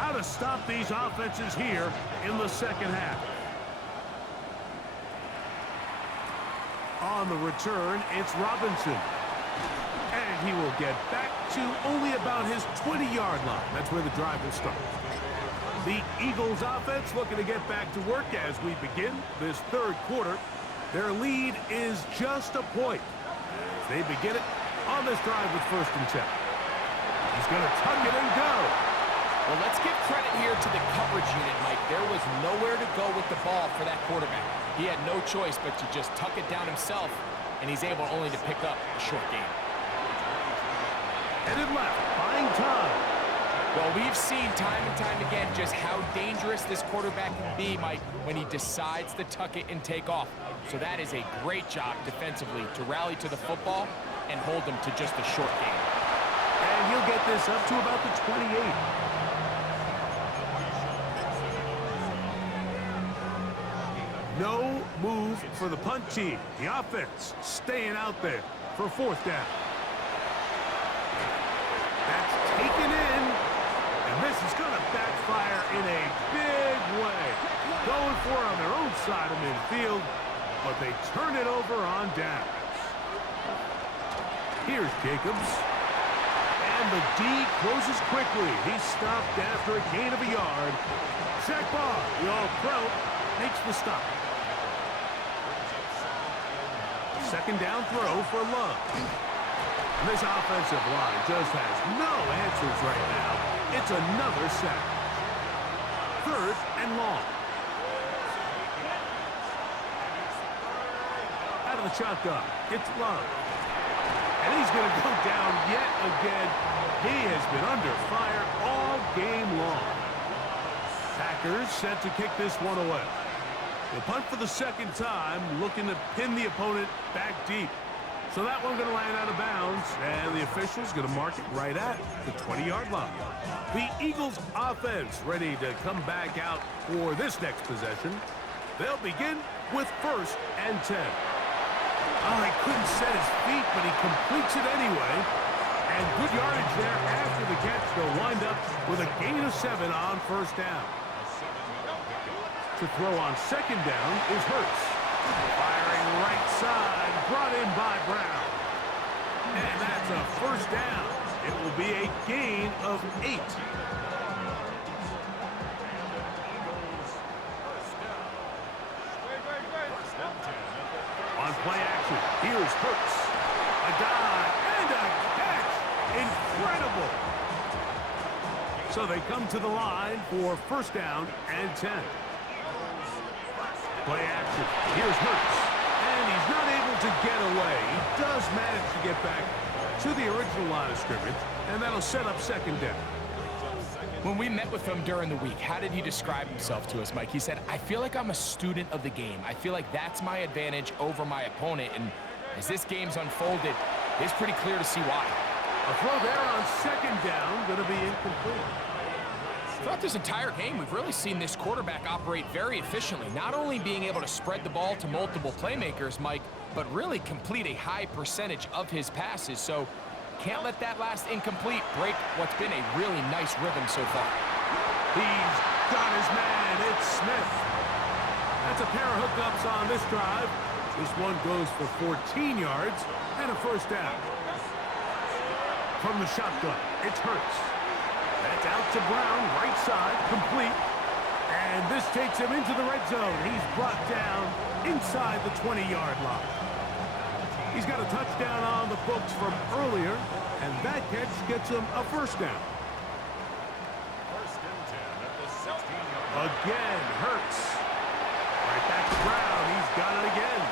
how to stop these offenses here in the second half. On the return, it's Robinson. And he will get back to only about his 20-yard line. That's where the drive will start. The Eagles offense looking to get back to work as we begin this third quarter. Their lead is just a point. They begin it on this drive with 1st and 10. He's going to tuck it and go. Well, let's give credit here to the coverage unit, Mike. There was nowhere to go with the ball for that quarterback. He had no choice but to just tuck it down himself, and he's able only to pick up a short gain. Headed left, buying time. Well, we've seen time and time again just how dangerous this quarterback can be, Mike, when he decides to tuck it and take off. So that is a great job defensively to rally to the football and hold him to just a short gain. And he'll get this up to about the 28. No move for the punt team. The offense staying out there for 4th down. That's taken in, and this is going to backfire in a big way. Going for it on their own side of midfield, but they turn it over on downs. Here's Jacobs. And the D closes quickly. He's stopped after a gain of a yard. Zach Barr, the All-Pro, makes the stop. 2nd down throw for Love. And this offensive line just has no answers right now. It's another sack. 3rd and long. Out of the shotgun, it's Love. And he's going to go down yet again. He has been under fire all game long. Packers set to kick this one away. They'll punt for the 2nd time, looking to pin the opponent back deep. So that one going to land out of bounds, and the official's going to mark it right at the 20-yard line. The Eagles offense ready to come back out for this next possession. They'll begin with 1st and 10. Oh, he couldn't set his feet, but he completes it anyway. And good yardage there after the catch. They'll wind up with a gain of 7 on 1st down. To throw on 2nd down is Hurts. Firing right side, brought in by Brown. And that's a 1st down. It will be a gain of 8. On play action, here's Hurts. A dive and a catch. Incredible. So they come to the line for 1st down and 10. Play action. Here's Hurts. And he's not able to get away. He does manage to get back to the original line of scrimmage, and that'll set up 2nd down. When we met with him during the week, how did he describe himself to us, Mike? He said, I feel like I'm a student of the game. I feel like that's my advantage over my opponent. And as this game's unfolded, it's pretty clear to see why. A throw there on 2nd down, going to be incomplete. Throughout this entire game, we've really seen this quarterback operate very efficiently, not only being able to spread the ball to multiple playmakers, Mike, but really complete a high percentage of his passes. So can't let that last incomplete break what's been a really nice rhythm so far. He's got his man. It's Smith. That's a pair of hookups on this drive. This one goes for 14 yards and a 1st down. From the shotgun, it's Hurts. That's out to Brown, right side, complete. And this takes him into the red zone. He's brought down inside the 20-yard line. He's got a touchdown on the books from earlier, and that catch gets him a 1st down. Again, Hurts. Right back to Brown. He's got it again.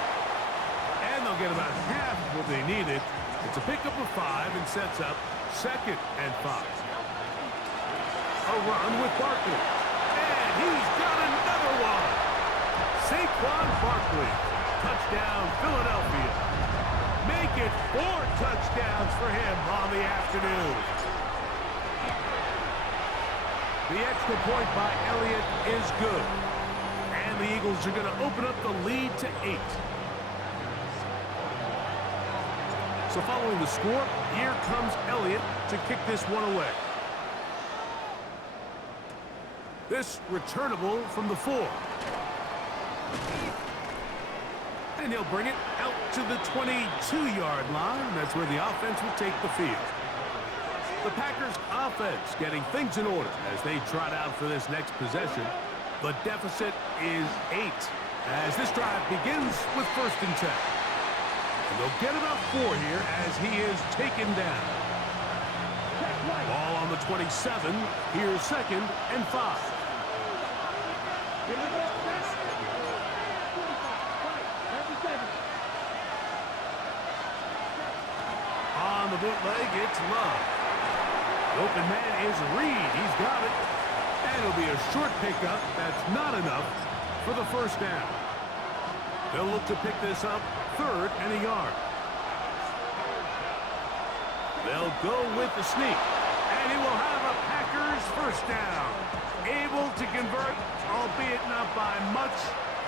And they'll get about half of what they needed. It's a pickup of 5 and sets up 2nd and 5. A run with Barkley. And he's got another one. Saquon Barkley. Touchdown, Philadelphia. Make it 4 touchdowns for him on the afternoon. The extra point by Elliott is good. And the Eagles are going to open up the lead to 8. So following the score, here comes Elliott to kick this one away. This returnable from the 4. And he'll bring it out to the 22-yard line. That's where the offense will take the field. The Packers offense getting things in order as they trot out for this next possession. The deficit is 8 as this drive begins with 1st and 10. And they'll get about 4 here as he is taken down. Ball on the 27. Here's 2nd and 5. On the bootleg, it's Love. The open man is Reed. He's got it. And it'll be a short pickup. That's not enough for the 1st down. They'll look to pick this up 3rd and a yard. They'll go with the sneak. And he will have a Packers 1st down. Able to convert, albeit not by much,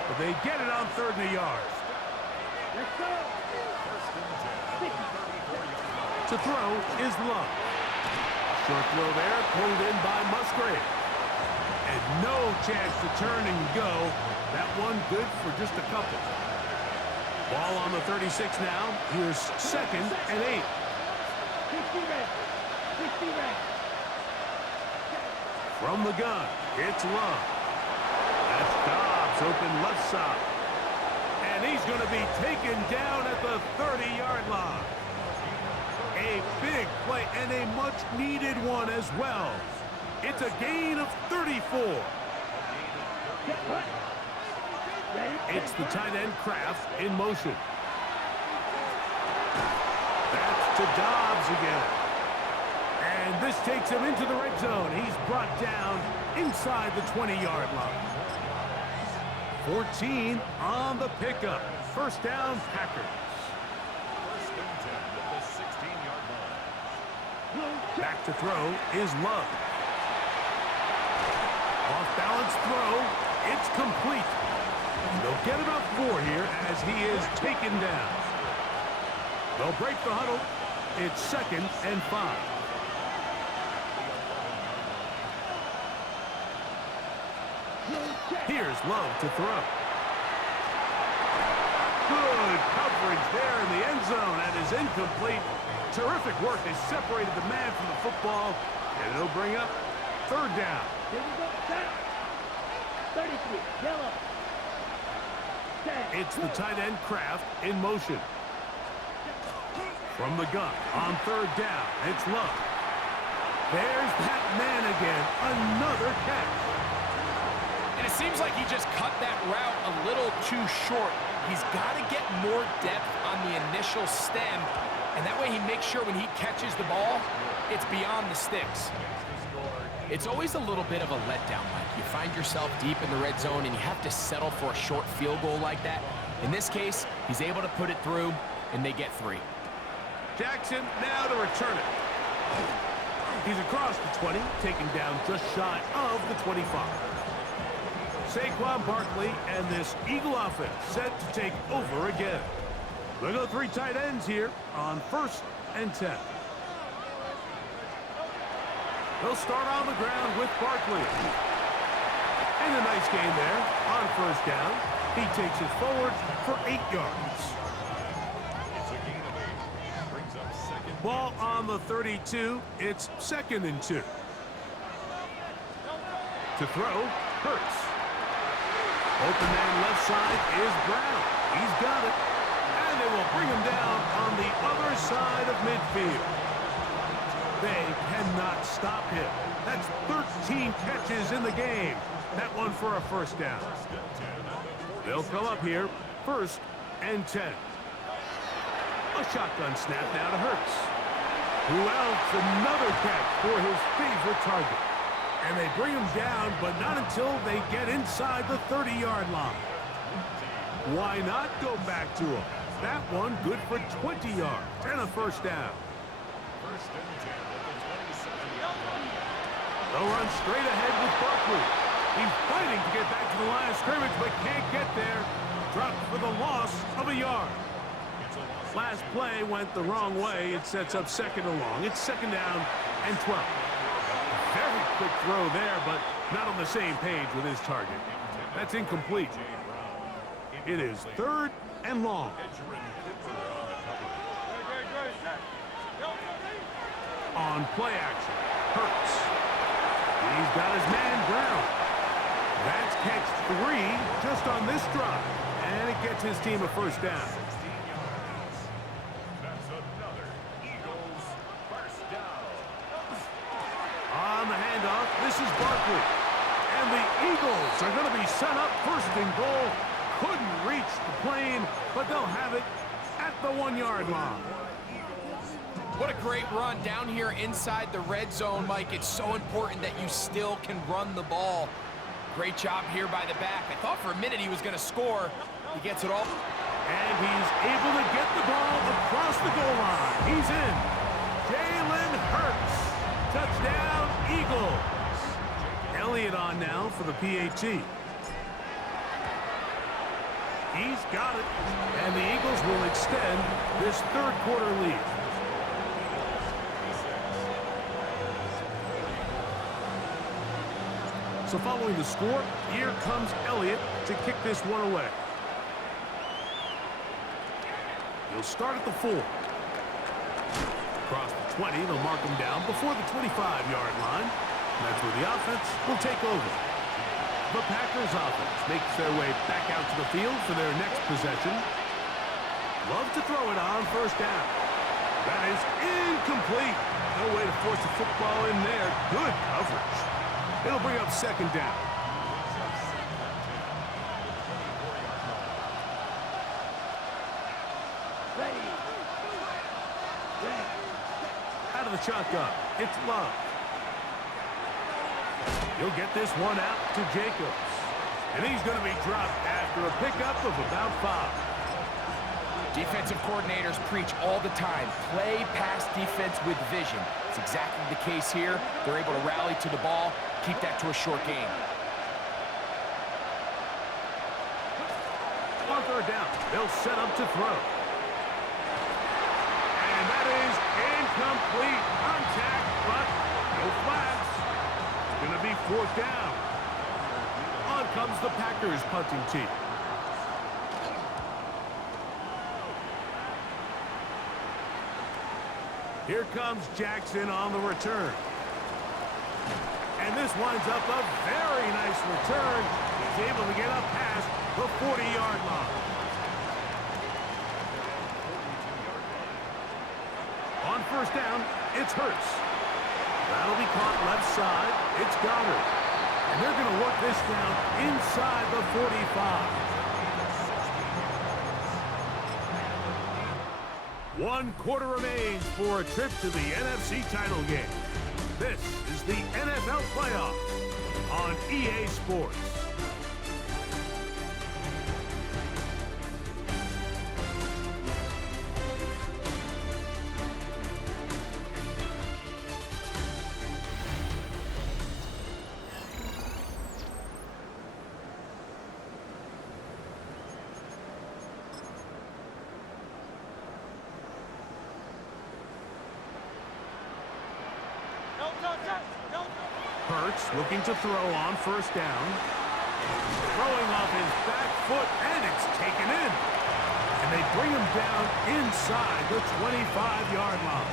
but they get it on 3rd and a yard. Let's go. To throw is Love. Short throw there, pulled in by Musgrave. And no chance to turn and go. That one good for just a couple. Ball on the 36 now. Here's 2nd and 8. 60 red. 60 red. From the gun, it's Love. That's Dobbs open left side. And he's going to be taken down at the 30-yard line. A big play and a much-needed one as well. It's a gain of 34. It's the tight end Kraft in motion. That's to Dobbs again. And this takes him into the red zone. He's brought down inside the 20-yard line. 14 on the pickup. 1st down, Packers. Back to throw is Love. Off-balance throw. It's complete. They'll get about 4 here as he is taken down. They'll break the huddle. It's 2nd and 5. Here's Love to throw. Good coverage there in the end zone. That is incomplete. Terrific work. They separated the man from the football, and it'll bring up 3rd down. Here we go. Set. 33. Yellow. It's the tight end Kraft in motion. From the gun on 3rd down, it's Love. There's that man again. Another catch. And it seems like he just cut that route a little too short. He's got to get more depth on the initial stem, and that way he makes sure when he catches the ball, it's beyond the sticks. It's always a little bit of a letdown, Mike. You find yourself deep in the red zone, and you have to settle for a short field goal like that. In this case, he's able to put it through, and they get 3. Jackson now to return it. He's across the 20, taken down just shy of the 25. Saquon Barkley and this Eagle offense set to take over again. We'll go 3 tight ends here on 1st and 10. They'll start on the ground with Barkley. And a nice gain there on 1st down. He takes it forward for 8 yards. Ball on the 32. It's 2nd and 2. To throw, Hurts. Open man left side is Brown. He's got it. And they will bring him down on the other side of midfield. They cannot stop him. That's 13 catches in the game. That one for a 1st down. They'll come up here, 1st and 10. A shotgun snap now to Hurts. Who else? Another catch for his favorite target. And they bring him down, but not until they get inside the 30-yard line. Why not go back to him? That one good for 20 yards and a 1st down. They'll run straight ahead with Barkley. He's fighting to get back to the line of scrimmage, but can't get there. Dropped for the loss of a yard. Last play went the wrong way. It sets up 2nd and long. It's 2nd down and 12. Very quick throw there, but not on the same page with his target. That's incomplete. It is 3rd and long. On play action, Hurts. He's got his man Brown. That's catch 3 just on this drive. And it gets his team a first down. On the handoff, this is Barkley. And the Eagles are going to be set up 1st and goal. Couldn't reach the plane, but they'll have it at the 1-yard line. What a great run down here inside the red zone, Mike. It's so important that you still can run the ball. Great job here by the back. I thought for a minute he was going to score. He gets it all. And he's able to get the ball across the goal line. He's in. Jalen Hurts. Touchdown, Eagles. Elliott on now for the PAT. He's got it. And the Eagles will extend this 3rd quarter lead. So following the score, here comes Elliott to kick this one away. He'll start at the 4. Across the 20, they'll mark him down before the 25-yard line. And that's where the offense will take over. The Packers offense makes their way back out to the field for their next possession. Love to throw it on 1st down. That is incomplete. No way to force the football in there. Good coverage. It'll bring up 2nd down. Out of the shotgun, it's Love. He'll get this one out to Jacobs. And he's going to be dropped after a pickup of about 5. Defensive coordinators preach all the time. Play pass defense with vision. It's exactly the case here. They're able to rally to the ball, keep that to a short game. On 3rd down, they'll set up to throw. And that is incomplete. Contact, but no flags. It's going to be 4th down. On comes the Packers punting team. Here comes Jackson on the return. And this winds up a very nice return. He's able to get up past the 40-yard line. On 1st down, it's Hurts. That'll be caught left side. It's Goddard. And they're going to work this down inside the 45. 1 quarter remains for a trip to the NFC title game. This is the NFL playoffs on EA Sports. Hurts looking to throw on 1st down. Throwing off his back foot, and it's taken in. And they bring him down inside the 25-yard line.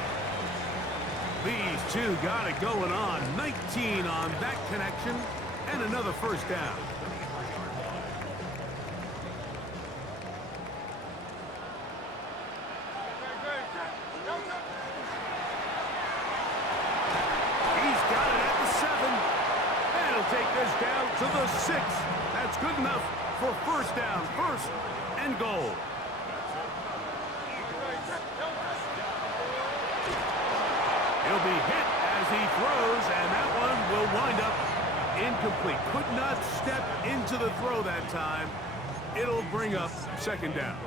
These two got it going on. 19 on that connection, and another 1st down. To the 6. That's good enough for 1st down. 1st and goal. He'll be hit as he throws, and that one will wind up incomplete. Could not step into the throw that time. It'll bring up 2nd down.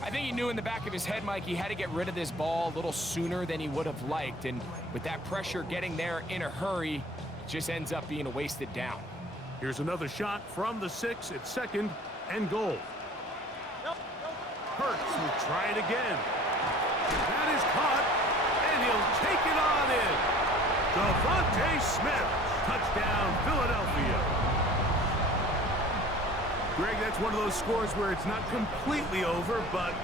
I think he knew in the back of his head, Mike, he had to get rid of this ball a little sooner than he would have liked. And with that pressure getting there in a hurry, just ends up being a wasted down. Here's another shot from the 6 at 2nd and goal. Hurts will try it again. That is caught, and he'll take it on in. Devontae Smith. Touchdown, Philadelphia. Greg, that's one of those scores where it's not completely over, but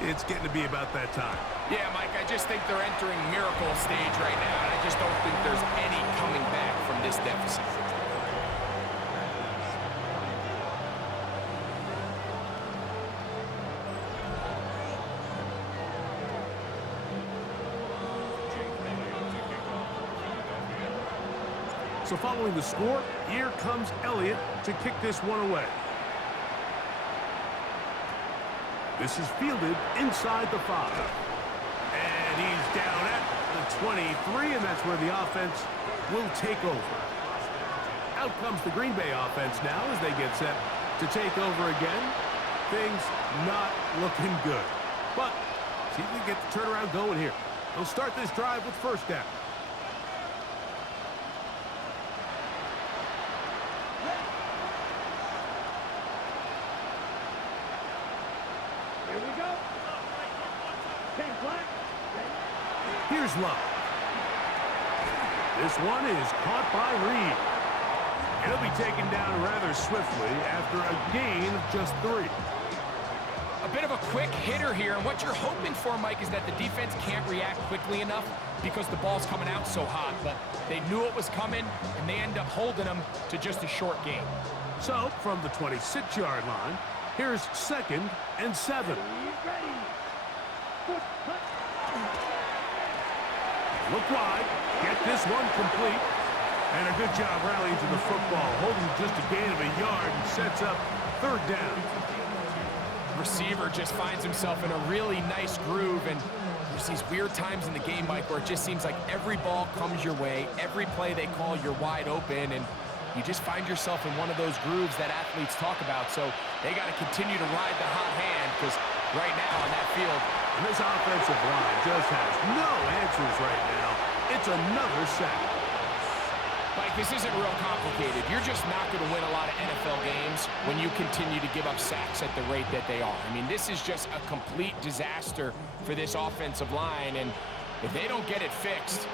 it's getting to be about that time. Yeah, Mike, I just think they're entering miracle stage right now, and I just don't think there's any coming back from this deficit. So following the score, here comes Elliott to kick this one away. This is fielded inside the 5. And he's down at the 23, and that's where the offense will take over. Out comes the Green Bay offense now as they get set to take over again. Things not looking good. But see if we get the turnaround going here. They'll start this drive with first down. Here's Love. This one is caught by Reed. He'll be taken down rather swiftly after a gain of just 3. A bit of a quick hitter here, and what you're hoping for, Mike, is that the defense can't react quickly enough because the ball's coming out so hot. But they knew it was coming, and they end up holding them to just a short gain. So, from the 26-yard line, here's 2nd and 7. Look wide, get this one complete, and a good job rallying to the football, holding just a gain of a yard and sets up 3rd down. Receiver just finds himself in a really nice groove, and there's these weird times in the game, Mike, where it just seems like every ball comes your way, every play they call, you're wide open, and you just find yourself in one of those grooves that athletes talk about. So they got to continue to ride the hot hand, because right now on that field, and this offensive line just has no answers right now. It's another sack. Mike, this isn't real complicated. You're just not going to win a lot of NFL games when you continue to give up sacks at the rate that they are. I mean, this is just a complete disaster for this offensive line, and if they don't get it fixed,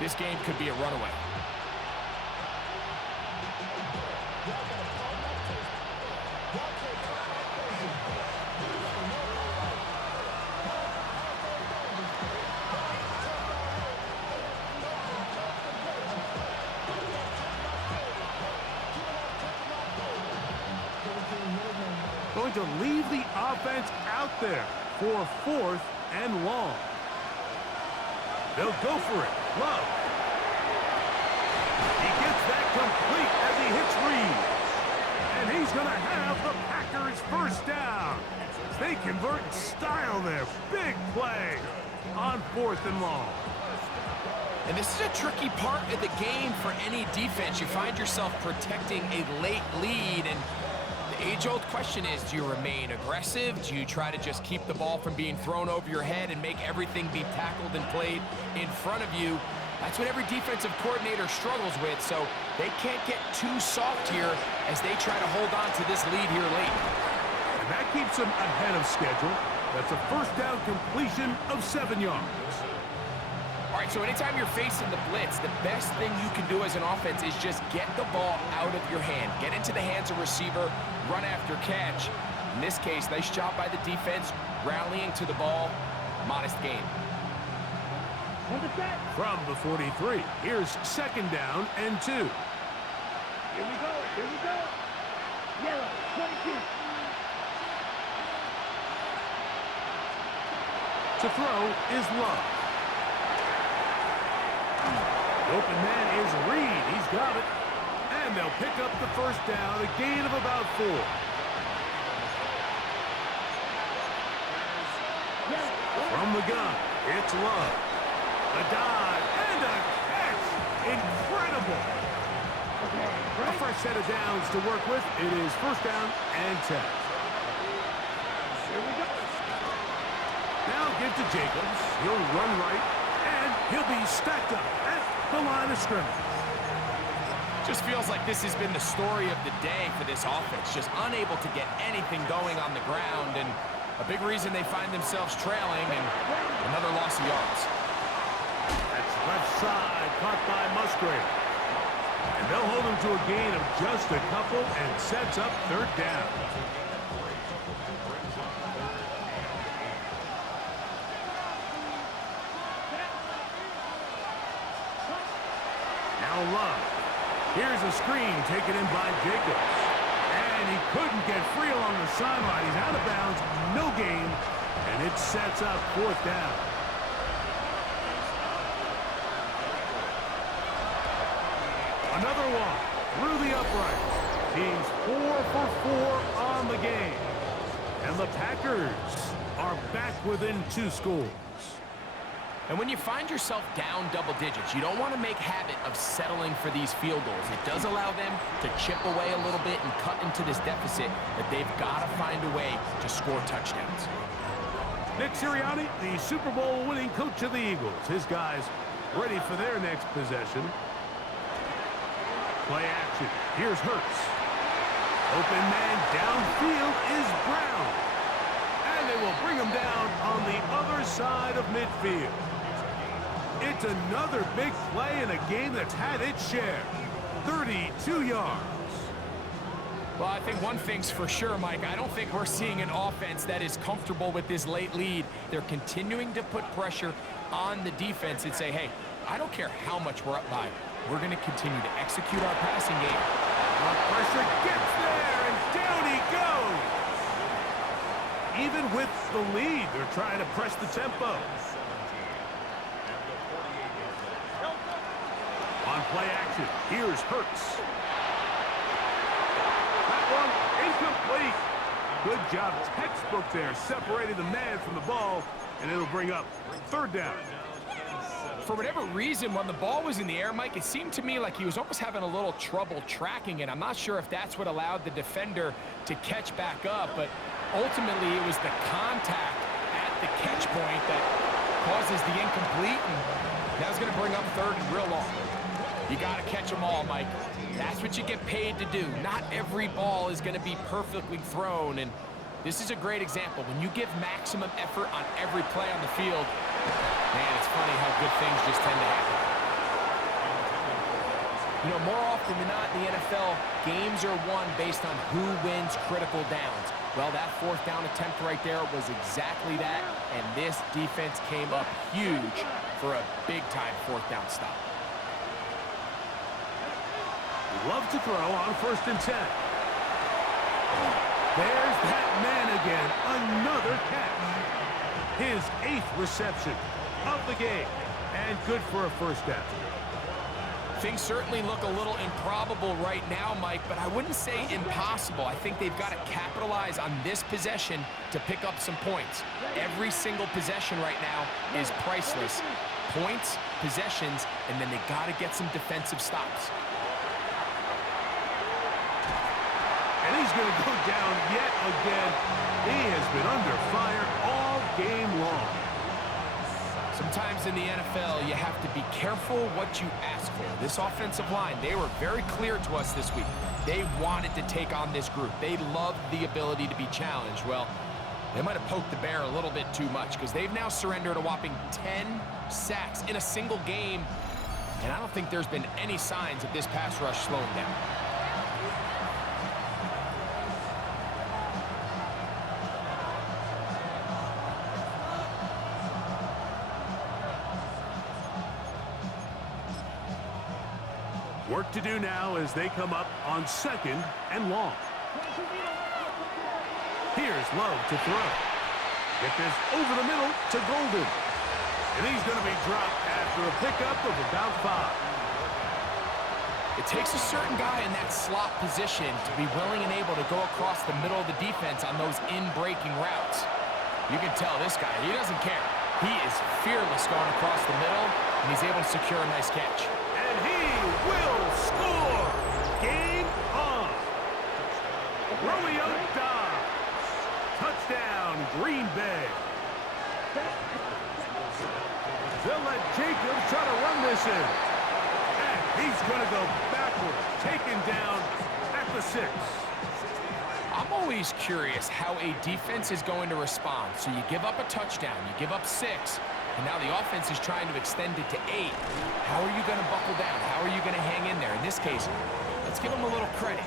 this game could be a runaway. Going to leave the offense out there for 4th and long. They'll go for it. Love. He gets that complete as he hits Reed. And he's going to have the Packers first down. They convert in style there. Big play on 4th and long. And this is a tricky part of the game for any defense. You find yourself protecting a late lead, and the age-old question is, do you remain aggressive? Do you try to just keep the ball from being thrown over your head and make everything be tackled and played in front of you? That's what every defensive coordinator struggles with, so they can't get too soft here as they try to hold on to this lead here late. And that keeps them ahead of schedule. That's a first down completion of 7 yards. All right, so anytime you're facing the blitz, the best thing you can do as an offense is just get the ball out of your hand. Get into the hands of receiver, run after catch. In this case, nice job by the defense, rallying to the ball. Modest gain. From the 43, here's 2nd down and 2. Here we go, here we go. Yellow, 22. To throw is Love. The open man is Reed. He's got it. And they'll pick up the first down, a gain of about 4. From the gun, it's Love. A dive and a catch. Incredible. A fresh set of downs to work with. It is first down and 10. Here we go. Now give to Jacobs. He'll run right, and he'll be stacked up at the line of scrimmage. Just feels like this has been the story of the day for this offense. Just unable to get anything going on the ground, and a big reason they find themselves trailing, and another loss of yards. That's less left side, caught by Musgrave. And they'll hold him to a gain of just a couple and sets up third down. Now Love. Here's a screen taken in by Jacobs. And he couldn't get free along the sideline. He's out of bounds, no gain, and it sets up fourth down. Another one through the uprights. Teams 4 for 4 on the game. And the Packers are back within 2 scores. And when you find yourself down double digits, you don't want to make habit of settling for these field goals. It does allow them to chip away a little bit and cut into this deficit, but they've got to find a way to score touchdowns. Nick Sirianni, the Super Bowl winning coach of the Eagles. His guys ready for their next possession. Play action. Here's Hurts. Open man downfield is Brown. And they will bring him down on the other side of midfield. It's another big play in a game that's had its share. 32 yards. Well, I think one thing's for sure, Mike. I don't think we're seeing an offense that is comfortable with this late lead. They're continuing to put pressure on the defense and say, hey, I don't care how much we're up by. We're going to continue to execute our passing game. Pressure gets there, and down he goes. Even with the lead, they're trying to press the tempo. On play action, here's Hurts. That one incomplete. Good job, textbook there, separating the man from the ball, and it'll bring up third down. For whatever reason, when the ball was in the air, Mike, it seemed to me like he was almost having a little trouble tracking it. I'm not sure if that's what allowed the defender to catch back up, but ultimately it was the contact at the catch point that causes the incomplete, and now it's going to bring up third and real long. You got to catch them all, Mike. That's what you get paid to do. Not every ball is going to be perfectly thrown, and this is a great example. When you give maximum effort on every play on the field, man, it's funny how good things just tend to happen. You know, more often than not in the NFL, games are won based on who wins critical downs. Well, that fourth down attempt right there was exactly that, and this defense came up huge for a big-time fourth down stop. Love to throw on 1st and 10. There's that man again. Another catch. His 8th reception of the game. And good for a first down. Things certainly look a little improbable right now, Mike, but I wouldn't say impossible. I think they've got to capitalize on this possession to pick up some points. Every single possession right now is priceless. Points, possessions, and then they got to get some defensive stops. And he's going to go down yet again. He has been under fire all game long. Sometimes in the NFL, you have to be careful what you ask for. This offensive line, they were very clear to us this week. They wanted to take on this group. They loved the ability to be challenged. Well, they might have poked the bear a little bit too much because they've now surrendered a whopping 10 sacks in a single game. And I don't think there's been any signs of this pass rush slowing down. Work to do now as they come up on 2nd and long. Here's Love to throw. Get this over the middle to Golden. And he's going to be dropped after a pickup of about 5. It takes a certain guy in that slot position to be willing and able to go across the middle of the defense on those in-breaking routes. You can tell this guy, he doesn't care. He is fearless going across the middle, and he's able to secure a nice catch. And he will score. Game on. Romeo Dobbs. Touchdown, Green Bay. They'll let Jacobs try to run this in. And he's going to go backwards, taken down at the 6. I'm always curious how a defense is going to respond. So you give up a touchdown, you give up 6, And now the offense is trying to extend it to 8. How are you going to buckle down? How are you going to hang in there? In this case, let's give them a little credit.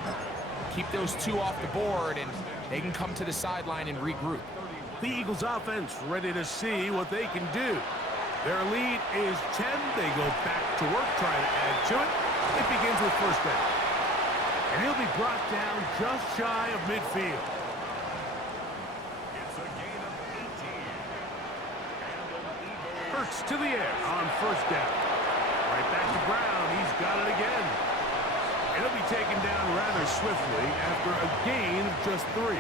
Keep those 2 off the board, and they can come to the sideline and regroup. The Eagles offense ready to see what they can do. Their lead is 10. They go back to work, trying to add to it. It begins with first down. And he'll be brought down just shy of midfield. It's a gain of 18. Hurts to the air on first down. Right back to Brown. He's got it again. And he'll be taken down rather swiftly after a gain of just 3.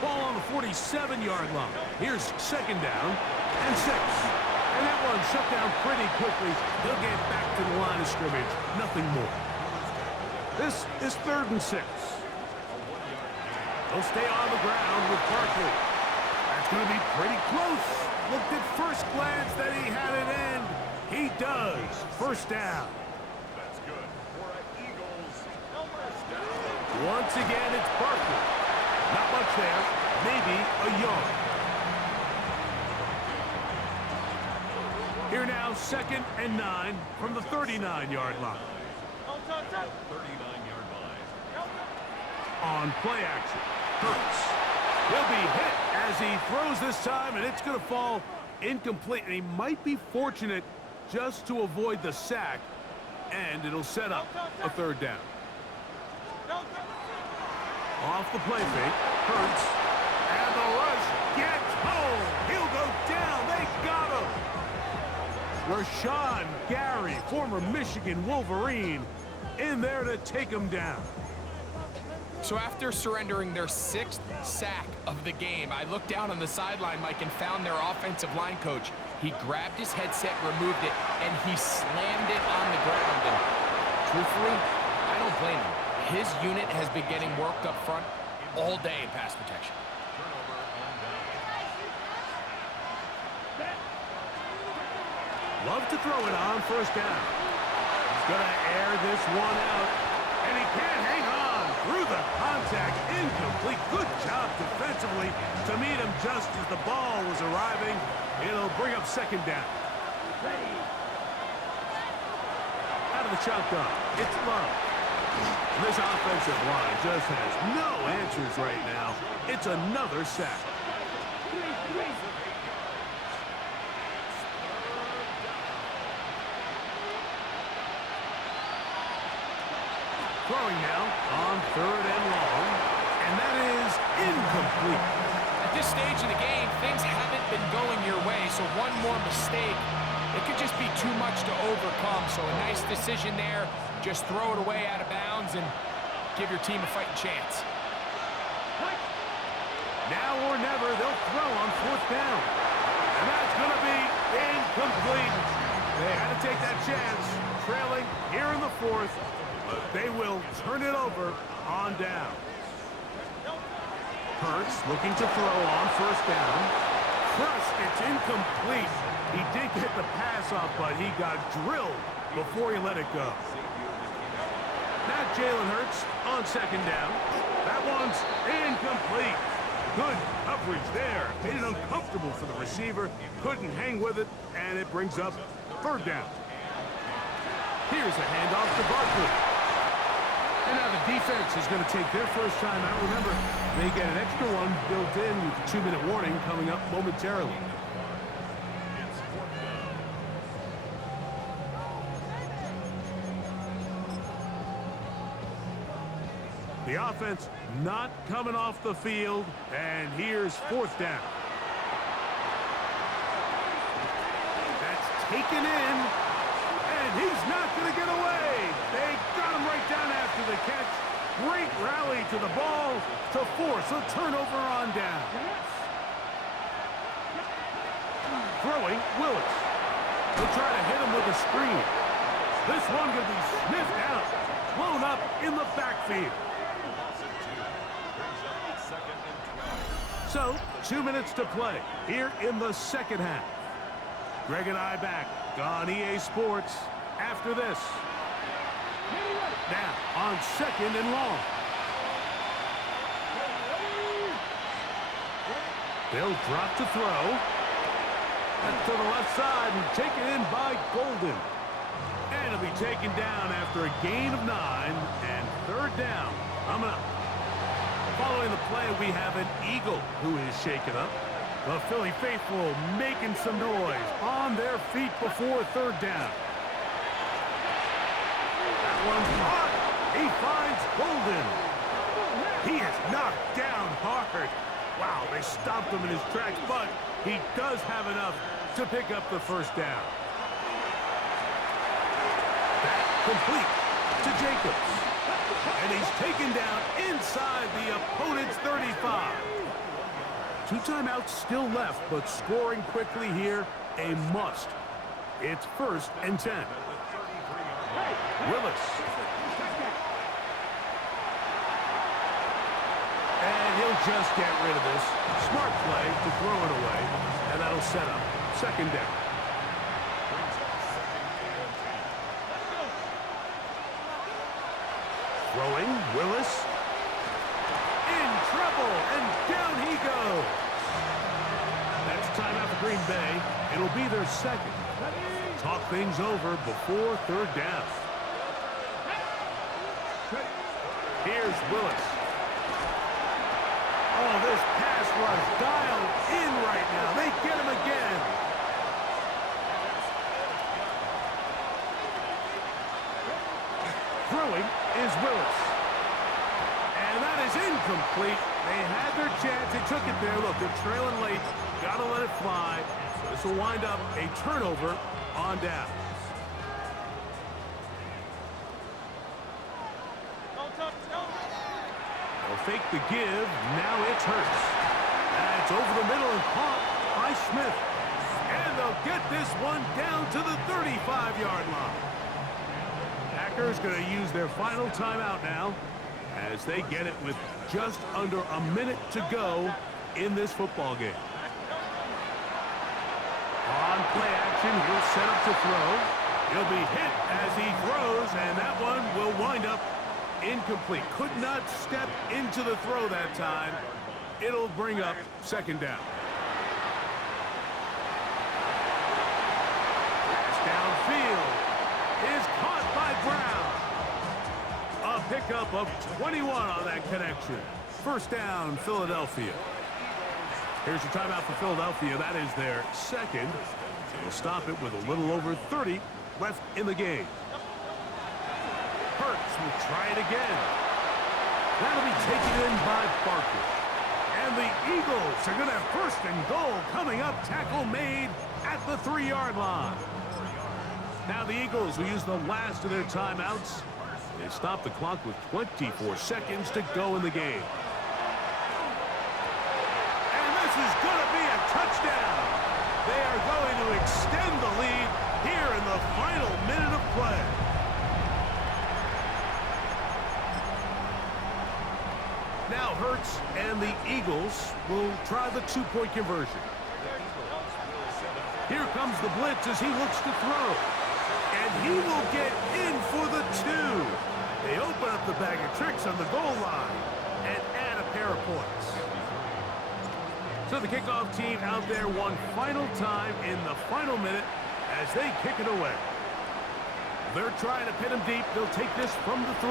Ball on the 47-yard line. Here's second down and 6. And that one shut down pretty quickly. He'll get back to the line of scrimmage. Nothing more. This is 3rd and 6. They'll stay on the ground with Barkley. That's going to be pretty close. Looked at first glance that he had it in. He does. First down. That's good for an Eagles first down. Once again, it's Barkley. Not much there. Maybe a yard. Here now, 2nd and 9 from the 39-yard line. 39-yard line. On play action, Hurts. He'll be hit as he throws this time, and it's going to fall incomplete. And he might be fortunate just to avoid the sack, and it'll set up a 3rd down. Off the play fake, Hurts, and the rush gets home. He'll go down. They got him. Rashawn Gary, former Michigan Wolverine, in there to take him down. So after surrendering their 6th sack of the game, I looked down on the sideline, Mike, and found their offensive line coach. He grabbed his headset, removed it, and he slammed it on the ground. And truthfully, I don't blame him. His unit has been getting worked up front all day in pass protection. Love to throw it on first down. He's going to air this one out, and he can't hang on through the contact. Incomplete. Good job defensively to meet him just as the ball was arriving. It'll bring up 2nd down. Out of the shotgun, it's Love. This offensive line just has no answers right now. It's another sack. Throwing now on 3rd and long, and that is incomplete. At this stage of the game, things haven't been going your way, so one more mistake, it could just be too much to overcome. So a nice decision there. Just throw it away out of bounds and give your team a fighting chance. Now or never, they'll throw on 4th down. And that's going to be incomplete. They had to take that chance, trailing here in the 4th. But they will turn it over on down. Hurts looking to throw on 1st down. Crushed, it's incomplete. He did get the pass off, but he got drilled before he let it go. Now Jalen Hurts on 2nd down. That one's incomplete. Good coverage there. Made it uncomfortable for the receiver. Couldn't hang with it, and it brings up 3rd down. Here's a handoff to Barkley. And now the defense is going to take their first time out. Remember, they get an extra one built in with a 2-minute warning coming up momentarily. The offense not coming off the field, and here's 4th down. That's taken in, and he's not going to get away. They got him right down after the catch. Great rally to the ball to force a turnover on down. Throwing, Willis. He'll try to hit him with a screen. This one could be sniffed out, blown up in the backfield. So, 2 minutes to play here in the 2nd half. Greg and I back on EA Sports after this. Now, on 2nd and long. They'll drop to throw. That's to the left side and taken in by Golden. And it'll be taken down after a gain of 9 and third down. Coming up. Following the play, we have an Eagle who is shaken up. The Philly faithful making some noise on their feet before third down. That one's caught. He finds Golden. He is knocked down hard. Wow, they stopped him in his tracks, but he does have enough to pick up the first down. That complete to Jacobs. And he's taken down inside the opponent's 35. 2 timeouts still left, but scoring quickly here, a must. It's 1st and 10. Willis. And he'll just get rid of this. Smart play to throw it away, and that'll set up 2nd down. Throwing, Willis. In trouble, and down he goes. That's timeout for Green Bay. It'll be their 2nd. Talk things over before 3rd down. Here's Willis. Oh, this pass rush dialed in right now. They get him again. Throwing is Willis. And that is incomplete. They had their chance. They took it there. Look, they're trailing late. Got to let it fly. This will wind up a turnover on down. They'll fake the give. Now it's Hurts. That's over the middle and caught by Smith. And they'll get this one down to the 35-yard line. Packers going to use their final timeout now as they get it with just under a minute to go in this football game. On play action, he'll set up to throw. He'll be hit as he throws, and that one will wind up incomplete. Could not step into the throw that time. It'll bring up 2nd down. Pass downfield is caught by Brown. A pickup of 21 on that connection. 1st down, Philadelphia. Here's your timeout for Philadelphia. That is their 2nd. They'll stop it with a little over 30 left in the game. Hurts will try it again. That'll be taken in by Barker. And the Eagles are going to have 1st and goal coming up. Tackle made at the 3-yard line. Now the Eagles will use the last of their timeouts. They stop the clock with 24 seconds to go in the game. And this is going to be a touchdown. They are going to extend the lead here in the final minute of play. Now Hurts and the Eagles will try the 2-point conversion. Here comes the blitz as he looks to throw. And he will get in for the 2. They open up the bag of tricks on the goal line and add a pair of points. So the kickoff team out there one final time in the final minute as they kick it away. They're trying to pin him deep. They'll take this from the 3.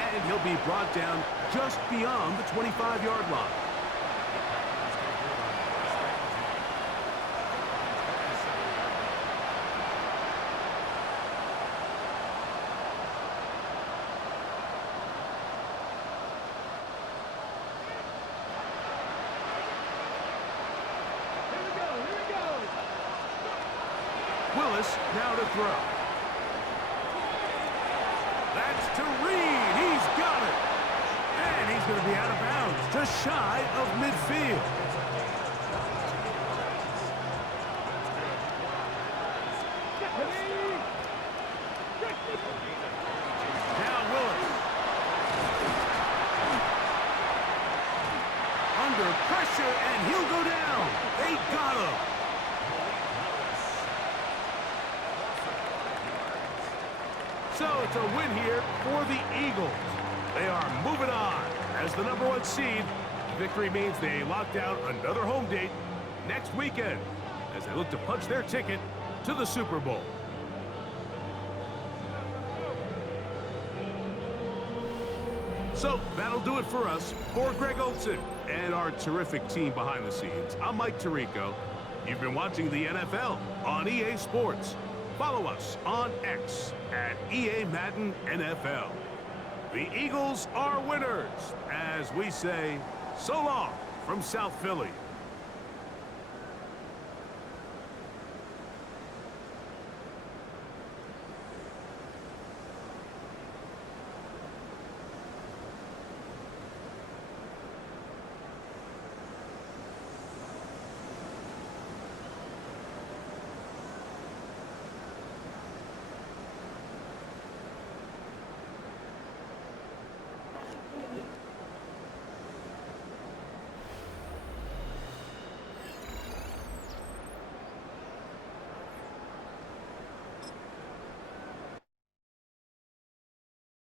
And he'll be brought down just beyond the 25-yard line. Willis now to throw. That's to Reed. He's got it. And he's going to be out of bounds, just shy of midfield. Now Willis. Under pressure, and he'll go down. They got him. So it's a win here for the Eagles. They are moving on as the #1 seed. Victory means they lock down another home date next weekend as they look to punch their ticket to the Super Bowl. So that'll do it for us. For Greg Olson and our terrific team behind the scenes, I'm Mike Tirico. You've been watching the NFL on EA Sports. Follow us on X at EA Madden NFL. The Eagles are winners, as we say so long from South Philly.